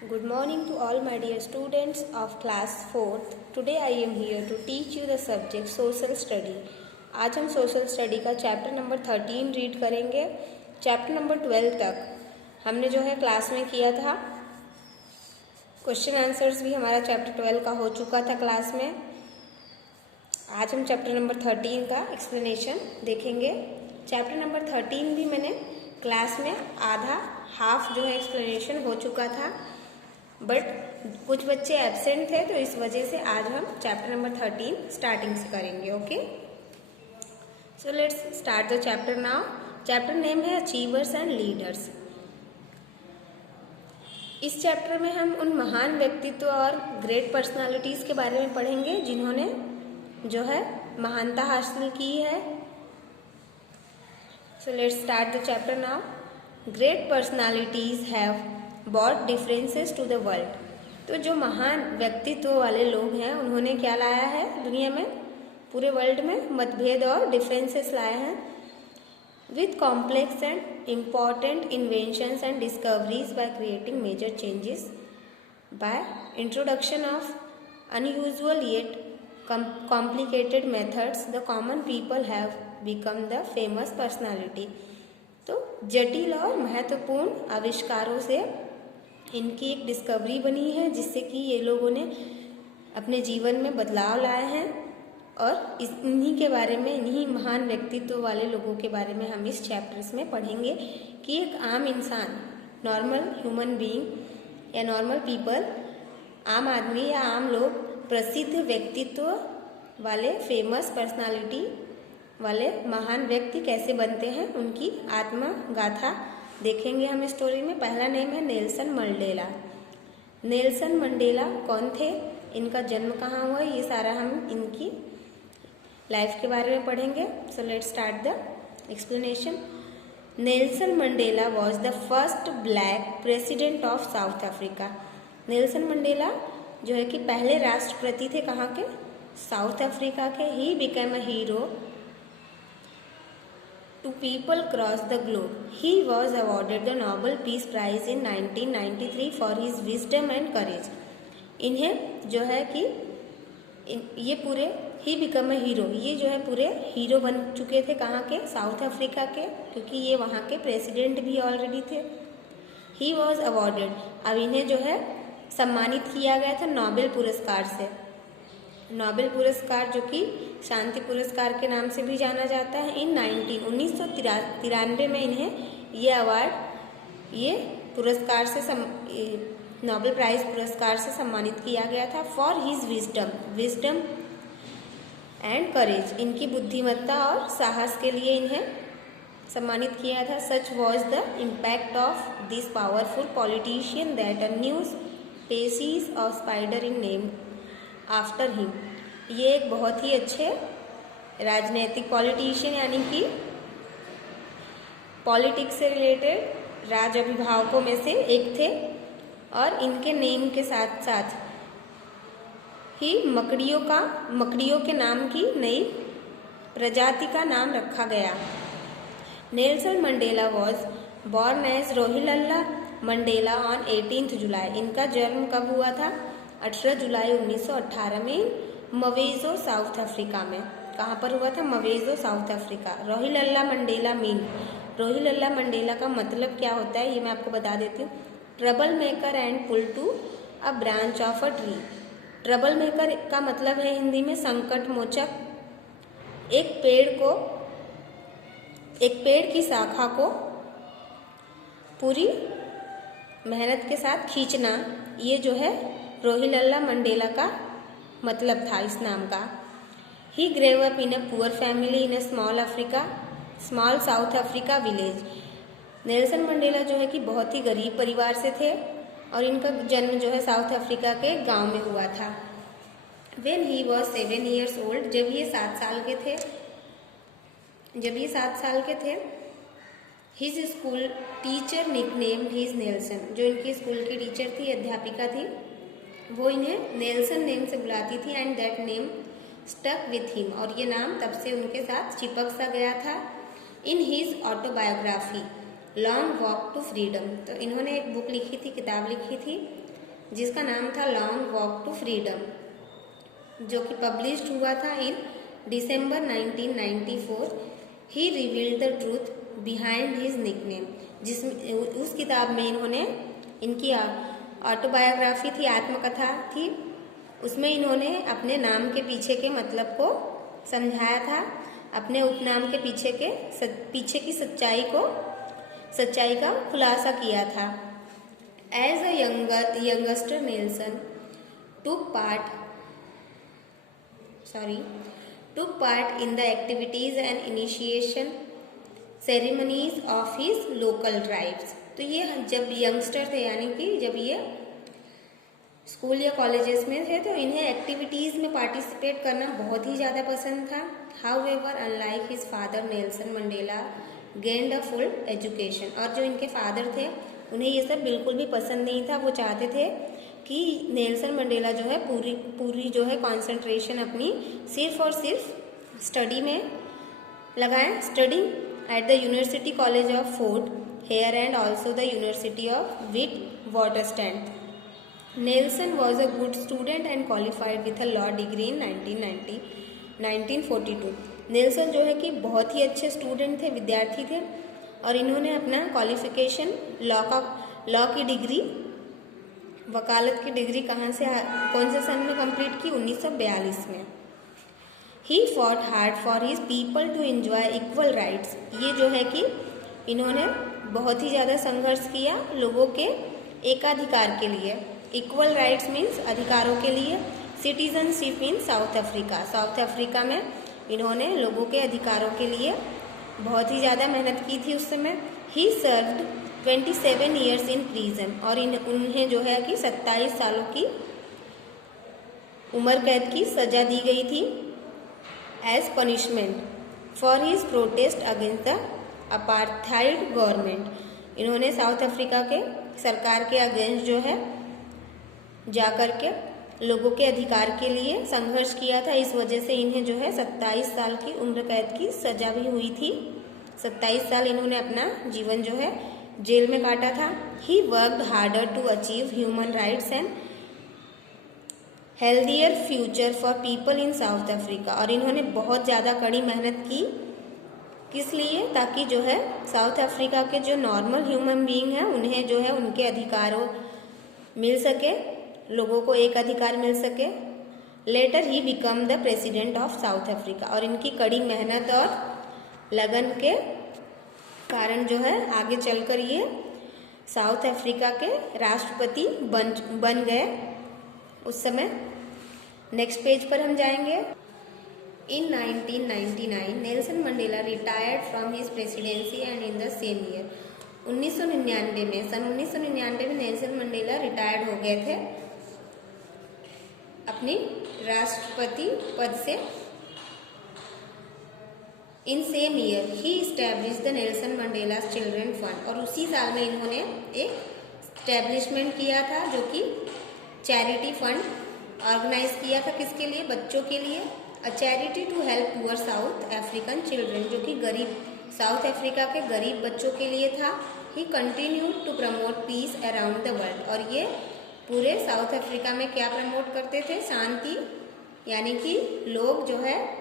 Good morning to all my dear students of class 4th. Today I am here to teach you the subject social study. आज हम social study का chapter number 13 read करेंगे। Chapter number 12 तक हमने जो है class में किया था। क्वेश्चन आंसर्स भी हमारा चैप्टर 12 का हो चुका था क्लास में। आज हम चैप्टर नंबर 13 का एक्सप्लेनेशन देखेंगे। चैप्टर नंबर 13 भी मैंने क्लास में हाफ जो है एक्सप्लेनेशन हो चुका था, बट कुछ बच्चे एब्सेंट थे तो इस वजह से आज हम चैप्टर नंबर 13 स्टार्टिंग से करेंगे। Okay, so let's start the chapter now. Chapter name है अचीवर्स एंड लीडर्स। इस चैप्टर में हम उन महान व्यक्तित्व और ग्रेट पर्सनालिटीज के बारे में पढ़ेंगे जिन्होंने जो है महानता हासिल की है। So let's start the chapter now. Great personalities have brought differences to the world। तो जो महान व्यक्तित्व वाले लोग हैं उन्होंने क्या लाया है दुनिया में, पूरे वर्ल्ड में मतभेद और डिफरेंसेस लाए हैं। With complex and important inventions and discoveries by creating major changes by introduction of unusual yet complicated methods the common people have become the famous personality. तो जटिल और महत्वपूर्ण आविष्कारों से इनकी एक डिस्कवरी बनी है जिससे कि ये लोगों ने अपने जीवन में बदलाव लाए हैं, और इन्हीं के बारे में, इन्हीं महान व्यक्तित्व वाले लोगों के बारे में हम इस चैप्टर्स में पढ़ेंगे कि एक आम इंसान, नॉर्मल ह्यूमन बीइंग या नॉर्मल पीपल, आम आदमी या आम लोग प्रसिद्ध व्यक्तित्व वाले, फेमस पर्सनालिटी वाले महान व्यक्ति कैसे बनते हैं, उनकी आत्मा गाथा देखेंगे हम इस स्टोरी में। पहला नेम है नेल्सन मंडेला। नेल्सन मंडेला कौन थे, इनका जन्म कहाँ हुआ, ये सारा हम इनकी लाइफ के बारे में पढ़ेंगे। So let's start the explanation. Nelson Mandela was the first black president of South Africa. Nelson Mandela जो है कि पहले राष्ट्रपति थे, कहाँ के, साउथ अफ्रीका के। He became a hero to people across the globe. He was awarded the Nobel Peace Prize in 1993 for his wisdom and courage. इन्हें जो है कि ये पूरे ही बिकम अ हीरो, ये जो है पूरे हीरो बन चुके थे, कहाँ के, साउथ अफ्रीका के, क्योंकि ये वहाँ के प्रेसिडेंट भी ऑलरेडी थे। ही वॉज अवॉर्डेड, अब इन्हें जो है सम्मानित किया गया था नोबेल पुरस्कार से। नोबेल पुरस्कार जो कि शांति पुरस्कार के नाम से भी जाना जाता है। इन 1993 में इन्हें ये अवार्ड, ये पुरस्कार से नोबेल प्राइज पुरस्कार से सम्मानित किया गया था। For his wisdom and courage, इनकी बुद्धिमत्ता और साहस के लिए इन्हें सम्मानित किया था। सच was the impact of this powerful politician that a new species of spider in name after him. ये एक बहुत ही अच्छे राजनीतिक पॉलिटिशियन, यानी कि पॉलिटिक्स से रिलेटेड राज अभिभावकों में से एक थे, और इनके नेम के साथ साथ ही मकड़ियों के नाम की नई प्रजाति का नाम रखा गया। Nelson Mandela was born as Rolihlahla Mandela on 18 July. इनका जन्म कब हुआ था, 18 जुलाई 1918 में मवेजो साउथ अफ्रीका में। कहाँ पर हुआ था, मवेजो साउथ अफ्रीका। रोहिलला मंडेला रोहिलला मंडेला का मतलब क्या होता है ये मैं आपको बता देती हूँ। Trouble maker and pull to a branch of a tree. Trouble maker का मतलब है हिंदी में संकट मोचक। एक पेड़ की शाखा को पूरी मेहनत के साथ खींचना, ये जो है रोहिलला मंडेला का मतलब था इस नाम का। He grew up in a poor family in a small South Africa village. Nelson Mandela जो है कि बहुत ही गरीब परिवार से थे, और इनका जन्म जो है साउथ अफ्रीका के गांव में हुआ था। When he was 7 years old, जब ये 7 साल के थे, his school teacher nicknamed his Nelson. जो इनकी स्कूल की टीचर थी, अध्यापिका थी, वो इन्हें नेल्सन नेम से बुलाती थी। And that name stuck with him, और ये नाम तब से उनके साथ चिपक सा गया था। In his autobiography long walk to freedom, तो इन्होंने एक बुक लिखी थी, किताब लिखी थी जिसका नाम था लॉन्ग वॉक टू फ्रीडम, जो कि पब्लिश्ड हुआ था in December 1994। He revealed the truth behind his nickname, जिसमें उस किताब में इन्होंने इनकी ऑटोबायोग्राफी थी, आत्मकथा थी, उसमें इन्होंने अपने नाम के पीछे के मतलब को समझाया था, अपने उपनाम के पीछे की सच्चाई का खुलासा किया था। As a youngster Nelson took part in the activities and initiation ceremonies of his local tribes। तो ये जब यंगस्टर थे, यानी कि जब ये स्कूल या कॉलेजेस में थे, तो इन्हें एक्टिविटीज में पार्टिसिपेट करना बहुत ही ज़्यादा पसंद था। However unlike his father Nelson Mandela gained a full education, और जो इनके फादर थे उन्हें ये सब बिल्कुल भी पसंद नहीं था। वो चाहते थे कि नेल्सन मंडेला जो है पूरी जो है कंसंट्रेशन अपनी सिर्फ और सिर्फ स्टडी में लगाएं। Study at the university college of Fort Hare and also the university of Witwatersrand. Nelson was a good student and qualified with a law degree in 1942। Nelson जो है कि बहुत ही अच्छे स्टूडेंट थे, विद्यार्थी थे, और इन्होंने अपना क्वालिफिकेशन लॉ की डिग्री, वकालत की डिग्री कौन से सन में कंप्लीट की? 1942 में। He fought hard for his people to enjoy equal rights. ये जो है कि इन्होंने बहुत ही ज़्यादा संघर्ष किया लोगों के एकाधिकार के लिए। इक्वल राइट्स मीन्स अधिकारों के लिए। Citizenship in South Africa, south Africa में इन्होंने लोगों के अधिकारों के लिए बहुत ही ज़्यादा मेहनत की थी उस समय। ही सर्व्ड 27 ईयर्स इन प्रिजन, और उन्हें जो है कि 27 सालों की उम्र कैद की सजा दी गई थी as punishment for his protest against the apartheid government. इन्होंने साउथ अफ्रीका के सरकार के अगेंस्ट जो है जाकर के लोगों के अधिकार के लिए संघर्ष किया था। इस वजह से इन्हें जो है 27 साल की उम्र कैद की सजा भी हुई थी। 27 साल इन्होंने अपना जीवन जो है जेल में काटा था। He worked harder to achieve human rights and healthier future for people in South Africa, और इन्होंने बहुत ज़्यादा कड़ी मेहनत की। किस लिए? ताकि जो है साउथ अफ्रीका के जो नॉर्मल ह्यूमन बीइंग हैं उन्हें जो है उनके अधिकारों मिल सके, लोगों को एक अधिकार मिल सके। Later he become the president of South Africa, और इनकी कड़ी मेहनत और लगन के कारण जो है आगे चलकर ये साउथ अफ्रीका के राष्ट्रपति बन गए उस समय। नेक्स्ट पेज पर हम जाएंगे। इन 1999 Nelson Mandela retired from his presidency and in the same year, 1999 में, सन 1999 में नेल्सन मंडेला रिटायर्ड हो गए थे अपनी राष्ट्रपति पद से। In same year he establish the Nelson Mandela children fund, और उसी साल में इन्होंने एक स्टैब्लिशमेंट किया था जो कि चैरिटी फंड ऑर्गेनाइज किया था। किसके लिए? बच्चों के लिए। A charity to help poor South African children, जो कि गरीब साउथ अफ्रीका के गरीब बच्चों के लिए था। He continued to promote peace around the world, और ये पूरे साउथ अफ्रीका में क्या प्रमोट करते थे? शांति, यानी कि लोग जो है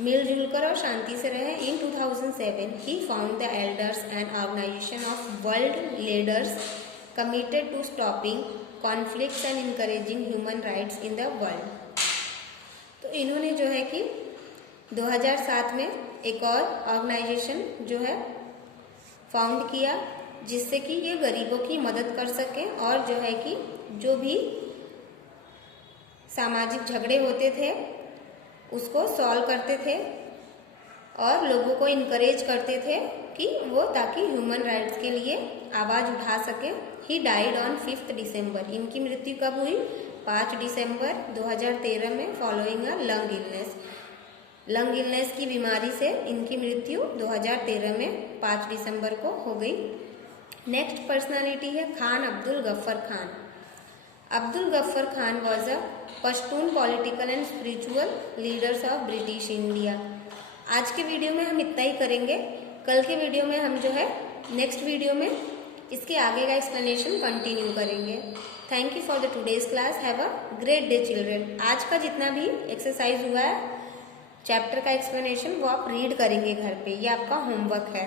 मिलजुल कर और शांति से रहे। In 2007 he found the elders and organisation of world leaders committed to stopping conflicts and encouraging human rights in the world. तो इन्होंने जो है कि 2007 में एक और ऑर्गेनाइजेशन जो है फाउंड किया, जिससे कि ये गरीबों की मदद कर सकें, और जो है कि जो भी सामाजिक झगड़े होते थे उसको सॉल्व करते थे, और लोगों को इनकरेज करते थे कि वो ताकि ह्यूमन राइट्स के लिए आवाज़ उठा सके। ही डाइड ऑन 5 दिसंबर, इनकी मृत्यु कब हुई? 5 दिसंबर 2013 में, following a lung illness. Lung illness की बीमारी से इनकी मृत्यु 2013 में 5 दिसंबर को हो गई। नेक्स्ट पर्सनालिटी है Khan Abdul Ghaffar Khan. Abdul Ghaffar Khan was a Pashtun political and spiritual leaders of British India. आज के वीडियो में हम इतना ही करेंगे। कल के वीडियो में हम जो है नेक्स्ट वीडियो में इसके आगे का एक्सप्लेनेशन कंटिन्यू करेंगे। Thank you for the today's class. Have a great day children. आज का जितना भी एक्सरसाइज हुआ है चैप्टर का एक्सप्लेनेशन वो आप रीड करेंगे घर पे, ये आपका होमवर्क है।